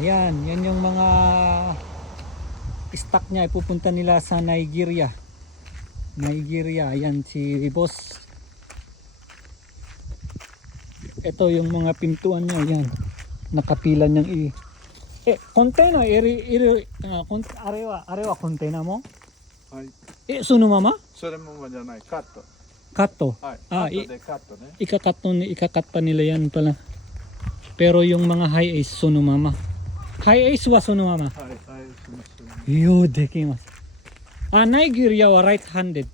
Ayan, yan yung mga stock niya ipupunta nila sa Nigeria. Nigeria, ayan si boss. Ito yung mga pintuan niya, ayan. Nakapila niyang container, arewa container mo? はい。そのままそれもまじゃない、カット。カットはい。Ah, Kato de kato ne. ikakat pa nila yan pala. Pero yung mga high ace sunumama. High ace wa sunumama. はい、はい、します。Yo, dekimasu. Nigeria wa right handed.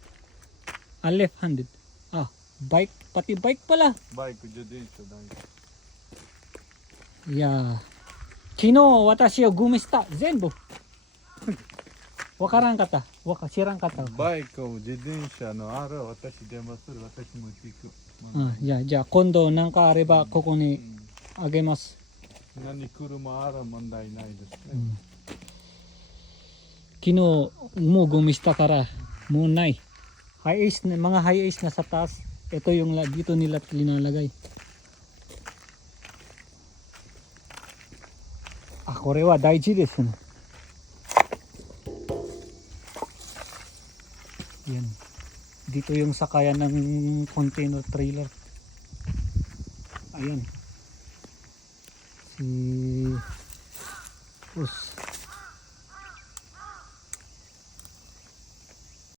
Left handed. Bike, pati bike pala. バイク、自転車大丈 Yeah. Kino watashi o gumista. Zenbu. Wakaran kata. Wakashiran kata. 夫。バイクを自転車のある私電話する、私も行く。じゃあ今度なんかあればここにあげます。何車ある問題ないですね。Kino mo gumista kara mo nay. High ace na, mga high ace na sa taas. Ito yung dito nila linalagay. Kore wa daiji desu ne. Yan. Dito yung sakayan ng container trailer. Ayan. Si Boss.